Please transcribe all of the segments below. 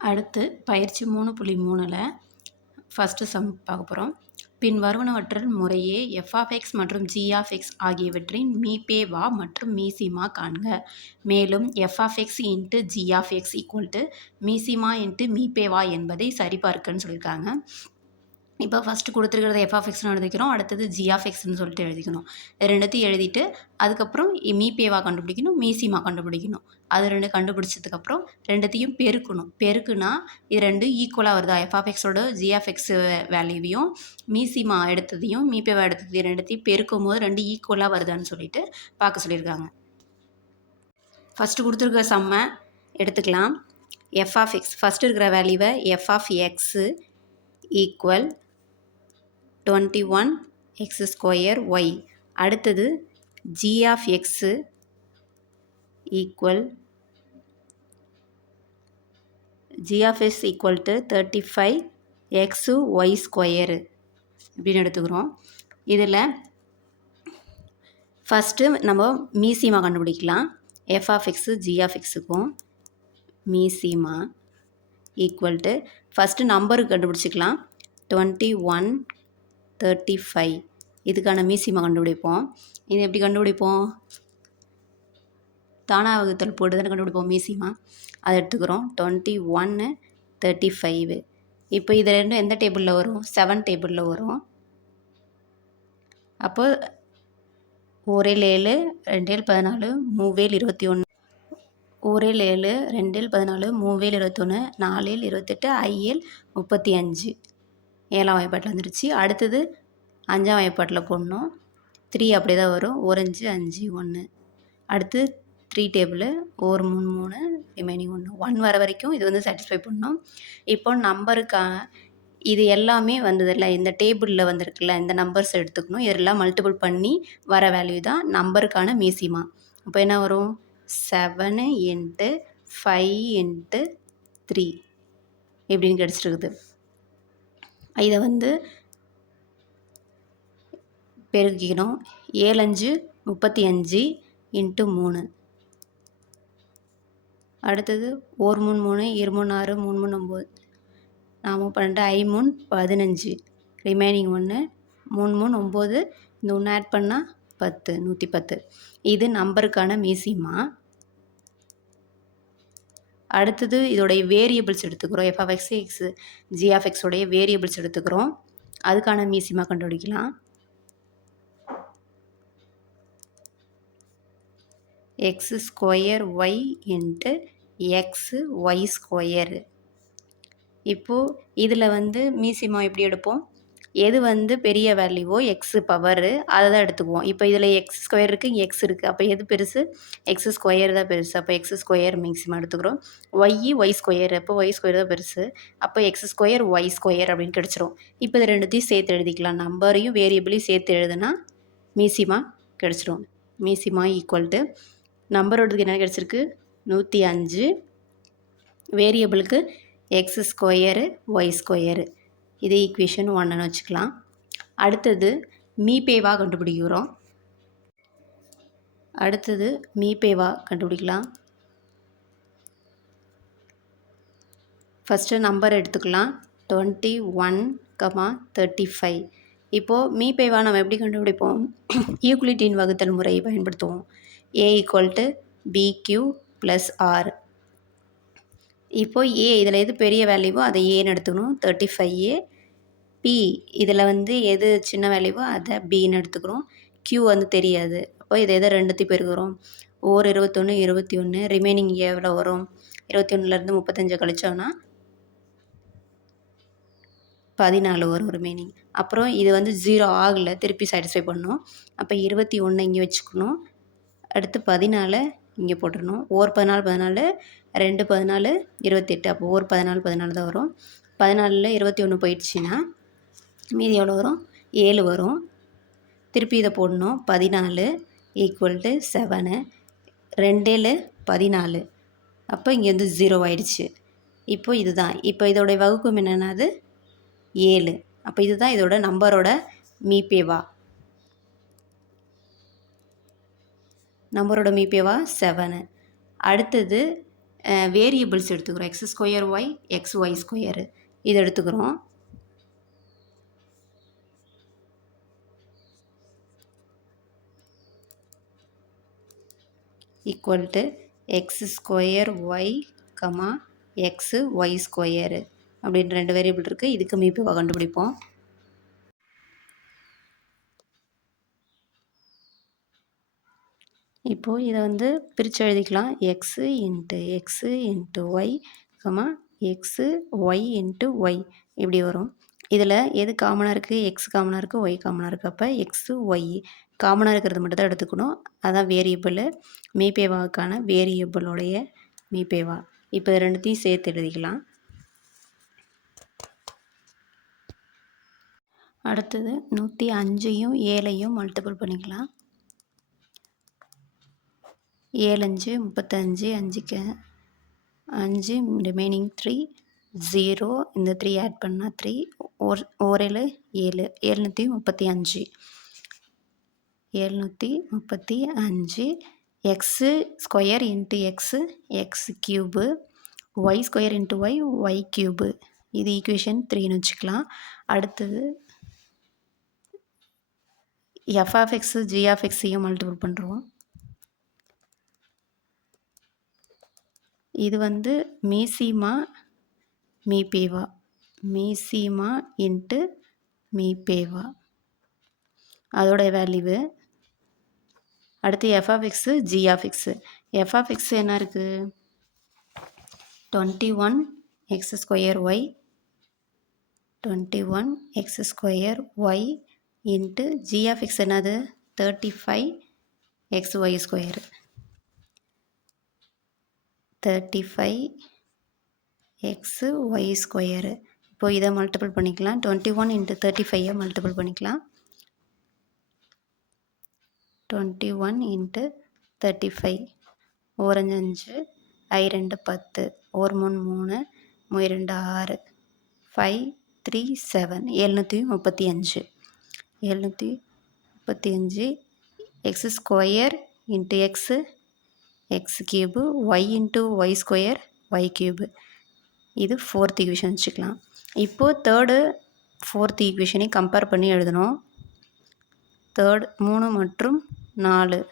அடுத்து பயிற்சி மூணு புள்ளி மூணில் ஃபஸ்ட்டு சம் பார்க்க போகிறோம் பின் வருவனவற்றில் முறையே எஃப்ஆஃப்எக்ஸ் மற்றும் ஜிஆஃப்எக்ஸ் ஆகியவற்றின் மீபேவா மற்றும் மீசிமா காண்க. மேலும் f of x into g of x equal to மீசிமா into மீபேவா என்பதை சரிபார்க்கன்னு சொல்லியிருக்காங்க இப்போ ஃபஸ்ட்டு கொடுத்துருக்கிறத எஃப்ஆஃப்எக்ஸ்னு எழுதிக்கிறோம். அடுத்தது ஜிஆஃப்எக்ஸ்னு சொல்லிட்டு எழுதிக்கணும். ரெண்டுத்தையும் எழுதிட்டு அதுக்கப்புறம் மீபேவா கண்டுபிடிக்கணும் மீசிமா கண்டுபிடிக்கணும். அது ரெண்டு கண்டுபிடிச்சதுக்கப்புறம் ரெண்டுத்தையும் பெருக்கணும். பெருக்குனா இது ரெண்டு ஈக்குவலாக வருதா? எஃப்ஆஃப்எக்ஸோட ஜிஆஃப்எக்ஸ் வேல்யூவையும் மீசிமா எடுத்ததையும் மீபேவா எடுத்ததையும் ரெண்டுத்தையும் பெருக்கும் போது ரெண்டு ஈக்குவலாக வருதான்னு சொல்லிட்டு பார்க்க சொல்லியிருக்காங்க. ஃபஸ்ட்டு கொடுத்துருக்க செம்மை எடுத்துக்கலாம். எஃப் ஆஃப் எக்ஸ் ஃபஸ்ட்டு இருக்கிற வேல்யூவை f of x equal twenty one x square y. அடுத்தது g of x equal g of s equal to thirty five x y square அப்படின்னு எடுத்துக்கிறோம். இதில் ஃபஸ்ட்டு நம்ம மீசிமா கண்டுபிடிக்கலாம். F of x g of எக்ஸுக்கும் மீசிமா ஈக்குவல் டு ஃபஸ்ட்டு நம்பருக்கு கண்டுபிடிச்சிக்கலாம். டுவெண்ட்டி ஒன் தேர்ட்டி ஃபைவ் இதுக்கான மீசிமா கண்டுபிடிப்போம். இது எப்படி கண்டுபிடிப்போம்? தானா வகுத்தல் போட்டு தானே கண்டுபிடிப்போம் மீசிமா அதை எடுத்துக்கிறோம். டுவெண்ட்டி ஒன்று தேர்ட்டி ஃபைவு இப்போ இது ரெண்டும் எந்த டேபிளில் வரும்? செவன் டேபிளில் வரும். அப்போ ஒரேல் ஏழு ரெண்டேல் பதினாலு மூவேல் இருபத்தி ஒன்று. ஒரேல் ஏழு ரெண்டேல் பதினாலு மூவேல் இருபத்தொன்று நாலேல் இருபத்தெட்டு ஐஏல் முப்பத்தி அஞ்சு. ஏழாம் வாய்ப்பாட்டில் வந்துருச்சு. அடுத்தது அஞ்சாம் வாய்ப்பாட்டில் போடணும் த்ரீ அப்படி தான் வரும். ஓரஞ்சு அஞ்சு ஒன்று. அடுத்து த்ரீ டேபிள் ஒரு மூணு மூணு ரிமைனிங் ஒன்று. ஒன் வர வரைக்கும் இது வந்து சாட்டிஸ்ஃபை பண்ணணும் இப்போ நம்பருக்கா இது எல்லாமே வந்ததில்ல இந்த டேபிளில் வந்திருக்குல்ல இந்த நம்பர்ஸ் எடுத்துக்கணும். இதெல்லாம் மல்டிபிள் பண்ணி வர வேல்யூ தான் நம்பருக்கான மீசிமா. அப்போ என்ன வரும்? Seven into five into three இப்படின்னு கிடச்சிருக்குது. இதை வந்து பெருக்கிக்கணும். ஏழஞ்சு முப்பத்தி அஞ்சு இன்ட்டு மூணு. அடுத்தது ஒரு மூணு மூணு இரு மூணு ஆறு மூணு மூணு ஒம்பது. நாம பன்னெண்டு ஐ மூணு பதினஞ்சு. ரிமைனிங் ஒன்று மூணு மூணு ஒம்பது. இந்த ஒன்று ஆட் பண்ணால் பத்து நூற்றி பத்து. இது நம்பருக்கான மீசிமா அடுத்தது இதோடைய வேரியபிள்ஸ் எடுத்துக்கிறோம். F of x x g of எக்ஸோடைய variables எடுத்துக்கிறோம். அதுக்கான மீசிமா கண்டுபிடிக்கலாம். X square y into x y square இப்போது இதில் வந்து மீசிமா எப்படி எடுப்போம்? எது வந்து பெரிய வேல்யூவோ எக்ஸு பவரு அதை தான் எடுத்துக்குவோம். இப்போ இதில் எக்ஸ் ஸ்கொயர் இருக்குது இங்கே எக்ஸ் இருக்குது அப்போ எது பெருசு? எக்ஸ் ஸ்கொயர் தான் பெருசு. அப்போ எக்ஸ் ஸ்கொயர் மேக்ஸிமம் எடுத்துக்கிறோம். ஒய் ஒய் ஸ்கொயர் அப்போ ஒய் ஸ்கொயர் தான் பெருசு. அப்போ எக்ஸ் ஸ்கொயர் ஒய் ஸ்கொயர் அப்படின்னு கிடச்சிரும். இப்போ இது ரெண்டுத்தையும் சேர்த்து எழுதிக்கலாம். நம்பரையும் வேரியபிளையும் சேர்த்து எழுதுனா மீசிமா கிடச்சிரும். மீசிமா ஈக்குவல் டு நம்பரோடதுக்கு என்ன கிடச்சிருக்கு? நூற்றி அஞ்சு. வேரியபிளுக்கு எக்ஸ் ஸ்கொயரு ஒய் ஸ்கொயரு இது ஈக்குவேஷன் ஒன்றுன்னு வச்சுக்கலாம். அடுத்தது மீபேவா கண்டுபிடிக்கிறோம். அடுத்தது மீபேவா கண்டுபிடிக்கலாம். ஃபஸ்ட்டு நம்பர் எடுத்துக்கலாம். Twenty one comma thirty five இப்போது மீபேவா நம்ம எப்படி கண்டுபிடிப்போம்? ஈக்குலிட்டின் வகுத்தல் முறையை பயன்படுத்துவோம். A equal to b q plus r இப்போது ஏ இதில் எது பெரிய வேல்யூவோ அதை ஏன்னு எடுத்துக்கணும். தேர்ட்டி ஃபைவ் ஏ பி இதில் வந்து எது சின்ன வேல்யூவோ அதை பின்னு எடுத்துக்கிறோம். க்யூ வந்து தெரியாது. அப்போ இதை எதை ரெண்டுத்தையும் பெருக்கிறோம் ஓர் இருபத்தொன்று இருபத்தி ஒன்று ரிமைனிங் எவ்வளோ வரும்? இருபத்தி ஒன்றுலேருந்து முப்பத்தஞ்சு கழிச்சோன்னா பதினாலு வரும் ரிமைனிங் அப்புறம் இது வந்து ஜீரோ ஆகலை. திருப்பி சாட்டிஸ்ஃபை பண்ணணும் அப்போ இருபத்தி ஒன்று இங்கே வச்சுக்கணும். அடுத்து பதினாலு இங்கே போட்டுடணும். ஓர் பதினாலு பதினாலு ரெண்டு பதினாலு இருபத்தெட்டு. அப்போ ஓர் பதினாலு பதினாலு தான் வரும். பதினாலில் இருபத்தி ஒன்று போயிடுச்சுன்னா மீதி எவ்வளோ வரும் ஏழு வரும். திருப்பி இதை போடணும். பதினாலு ஈக்குவல் டு செவனு ரெண்டேழு பதினாலு. அப்போ இங்கே வந்து ஜீரோ ஆயிடுச்சு. இப்போ இதுதான். இப்போ இதோடைய என்னென்னா அது ஏழு. அப்போ இதுதான் இதோட நம்பரோட மீபேவா நம்பரோட மீபேவா செவனு அடுத்தது வேரியபிள்ஸ் எடுத்துக்கிறோம். X square y x y square இது எடுத்துக்கிறோம். Equal to x square y comma x y square அப்படின்னு ரெண்டு வேரியபிள் இருக்குது இதுக்கு மீபிவை கண்டுபிடிப்போம். இப்போது இதை வந்து பிரித்து எழுதிக்கலாம். X into x into y comma x y into y இப்படி வரும். இதில் எது காமனாக இருக்குது எக்ஸ் காமனாக இருக்குது ஒய் காமனாக இருக்குது அப்போ எக்ஸு ஒய் காமனாக இருக்கிறது மட்டும் தான் எடுத்துக்கணும். அதான் வேரியபிள் மீபேவாவுக்கான வேரியபிளுடைய மீபேவா இப்போ ரெண்டுத்தையும் சேர்த்து எழுதிக்கலாம். அடுத்தது நூற்றி அஞ்சையும் ஏழையும் மல்டிபிள் பண்ணிக்கலாம். ஏழஞ்சு முப்பத்தஞ்சு அஞ்சுக்கு அஞ்சு ரிமைனிங் த்ரீ ஜீரோ இந்த த்ரீ ஆட் பண்ணால் த்ரீ ஓர் ஓரேழு ஏழு ஏழ்நூற்றி முப்பத்தி அஞ்சு. எழுநூற்றி முப்பத்தி அஞ்சு. X square into x x cube y square into y y cube இது ஈக்குவேஷன் த்ரீன்னு வச்சுக்கலாம். அடுத்தது f of x g of எக்ஸையும் multiple பண்ணுறோம் இது வந்து மீசிமா மீபேவா மீசிமா இன்ட்டு மீபேவா அதோட வேல்யூவு அடுத்து f of x g x x என்ன இருக்குது twenty one x square y twenty one x square y into g x என்னது thirty five x y square thirty five x y square இப்போது இதை மல்டிபிள் பண்ணிக்கலாம். Twenty one into தேர்ட்டி ஃபைவை multiple பண்ணிக்கலாம். Twenty one into thirty five ஓரஞ்சு அஞ்சு ஐ ரெண்டு பத்து. ஓர் மூணு மூணு மூணு ரெண்டு ஆறு. ஃபைவ் த்ரீ செவன் எழுநூற்றி முப்பத்தி அஞ்சு. எழுநூற்றி முப்பத்தி அஞ்சு x square into x x cube y into y square y cube இது ஃபோர்த் ஈக்குவேஷன் வச்சுக்கலாம். இப்போது தேர்டு ஃபோர்த் ஈக்குவேஷனையும் கம்பேர் பண்ணி எழுதணும். தேர்ட் மூணு மற்றும் நாலு.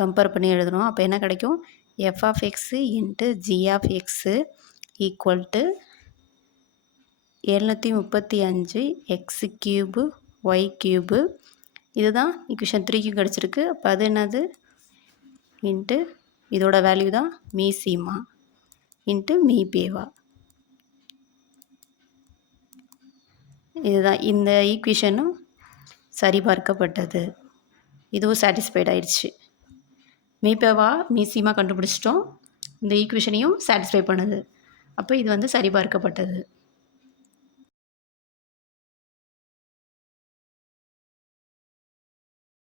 கம்பேர் பண்ணி எழுதணும். அப்போ என்ன கிடைக்கும்? F of x into g of x equal to எழுநூற்றி முப்பத்தி அஞ்சு எக்ஸு க்யூபு ஒய் க்யூபு இதுதான் இக்குவேஷன் த்ரீக்கும் கிடச்சிருக்கு. அப்போ அது என்னது? இன்ட்டு இதோட வேல்யூ தான் மீ சீமா இன்ட்டு மீ பேவா இதுதான் இந்த ஈக்குவேஷனும் சரிபார்க்கப்பட்டது. இதுவும் சாட்டிஸ்ஃபைட் ஆயிடுச்சு. மீபேவா மீசிமா கண்டுபிடிச்சிட்டோம். இந்த ஈக்குவேஷனையும் சாட்டிஸ்ஃபை பண்ணுது. அப்போ இது வந்து சரிபார்க்கப்பட்டது.